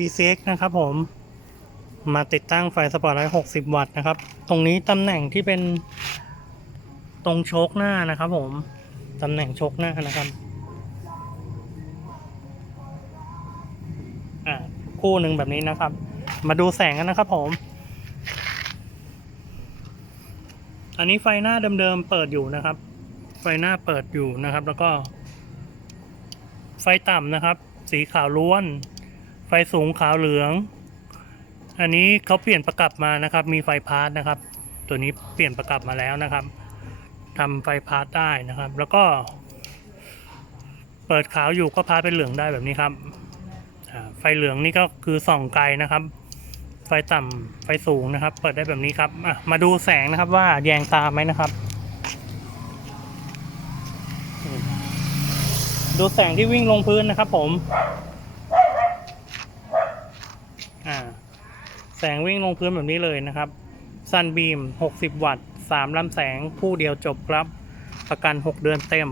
PCX นะครับผม มาติดตั้งไฟสปอร์ตไลท์60 วัตต์นะครับ ตรงนี้ตำแหน่งที่เป็นตรงโชคหน้านะครับผมตำแหน่งโชคหน้านะครับอ่าคู่หนึ่งแบบนี้นะครับ มาดูแสงกันนะครับผม อันนี้ไฟหน้าเดิมๆเปิดอยู่นะครับ ไฟหน้าเปิดอยู่นะครับ แล้วก็ ไฟต่ำนะครับ สีขาวล้วน ไฟสูงขาวเหลือง อันนี้เขาเปลี่ยนประกับมานะครับ มีไฟพาร์ทนะครับ ตัวนี้เปลี่ยนประกับมาแล้วนะครับทำไฟพาร์ทได้นะครับ แล้วก็ เปิดขาวอยู่ก็พาร์ทเป็นเหลืองได้แบบนี้ครับไฟเหลืองนี่ก็คือส่องไกลนะครับ ไฟต่ำไฟสูงนะครับ เปิดได้แบบนี้ครับมาดูแสงนะครับว่าแยงตาไหมนะครับ ดูแสงที่วิ่งลงพื้นนะครับผม อ่า แสงวิ่งลงพื้นแบบนี้เลยนะครับซันบีม 60 วัตต์ 3ลำแสงผู้เดียวจบครับ ประกัน 6 เดือนเต็ม